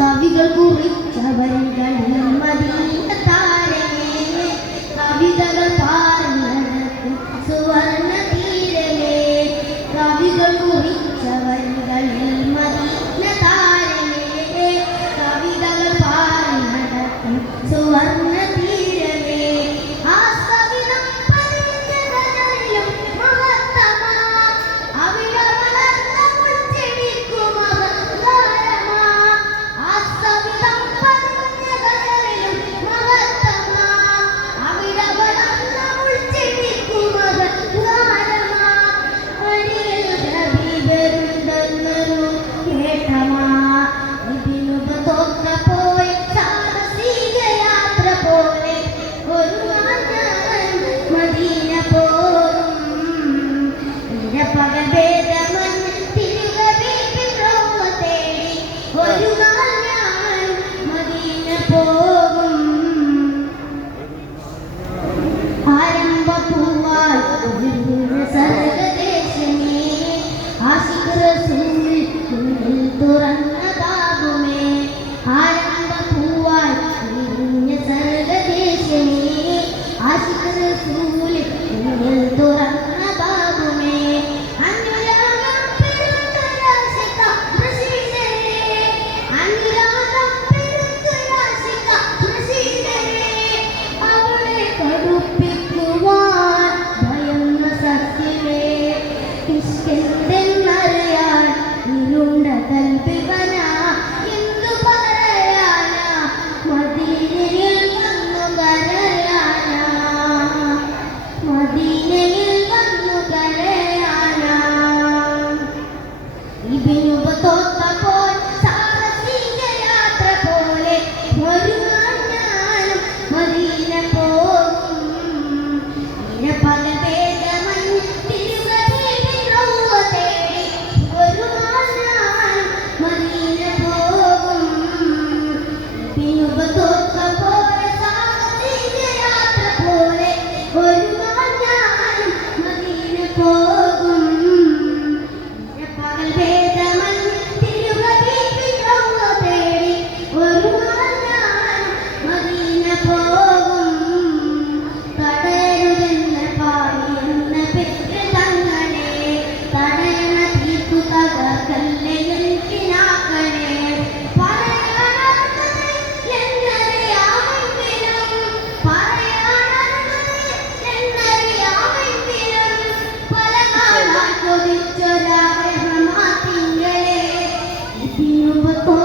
കവികൾ കുറിച്ചവരികളിൽ മദീന താരമേ, കവിതകൾ പാർന്നടക്കും സുവർണ്ണ തീരമേ. കവികൾ കുറിച്ചവരികളിൽ മദീന താരമേ, കവിതകൾ പാർന്നടക്കും സുവർണ്ണ തീരമേ. ആ കവിതം പതിഞ്ഞകളിലും മഹത്തമാ, അവിടെ വളർന്ന മുൾച്ചെടിക്കും അഹങ്കാരമാ. ആ കവിതം പതിഞ്ഞകളിലും മഹത്തമാ, അവിടെ വളർന്ന മുൾച്ചെടിക്കും അഹങ്കാരമാ. വഴിയിൽ ഹബീബരുണ്ടെന്നൊരു കേട്ടമാ, ഇതിനുപതോക്ക പോയി സാഹസിക യാത്ര പോലെ ഒരു നാൾ ഞാൻ മദീന പോകും. പകൽ ഭേദമഞ്ഞ് തിരുകബീബിൻ റൗള തേടി ഒരു നാൾ ഞാൻ മദീന പോകും. ആരംഭപ്പൂവായി ഒഴുകുന്ന സർഗ്ഗദേശമേ, ആശിഖ് റസൂൽ ഉള്ളിൽ തുറന്നതാകുമേ. ആരംഭപ്പൂവായി വിരിഞ്ഞ സർഗ്ഗദേശമേ, ആശിഖ് റസൂൽ ഉള്ളിൽ തുറന്നതാകുമേ. അനുരാഗം പെരുത്തൊരാശിക പ്രസീദരേ, അനുരാഗം പെരുത്തൊരാശിക പ്രസീദരേ. അവളെ കടുപ്പിക്കുവാൻ ഭയന്ന സത്യമേ, ഇഷ്കെന്തെന്നറിയാൻ ഇരുണ്ട കൽപ്പിവന. എന്തു പറയാനാ മദീനയിൽ വന്നു കരയാനാ, മദീനയിൽ വന്നു കരയാനാ. ഇതിനുപതോത്തപ്പോൾ സാഹസിക യാത്ര പോലെ ഒരു നാൾ ഞാനും മദീന പോകും. പകൽ ഭേദമഞ്ഞ് തിരുകബീബിൻ റൗള തേടി ഒരു നാൾ ഞാൻ മദീന പോകും. ഇതിനുപതോത്തപ്പോൾ സാഹസിക യാത്ര പോലെ ഒരു നാൾ ഞാനും മദീന പോകും. പകൽ ഭേദമഞ്ഞ് തിരുകബീബിൻ റൗള തേടി ഒരു നാൾ ഞാൻ മദീന പോകും. തടയരുതെന്ന പാടിയെന്ന പെറ്റ് തങ്ങളെ, തടയണ തീർത്തു തകർക്കല്ലേ എനിക്കിനാക്കളെ. പറയാനറുന്നത് എന്നറിയാമെങ്കിലും, പറയാനറുന്നത് എന്നറിയാമെങ്കിലും, പല നാളായി കൊതിച്ചൊരാഗ്രഹമാ തിങ്കളെ. ഇതിനുപതോ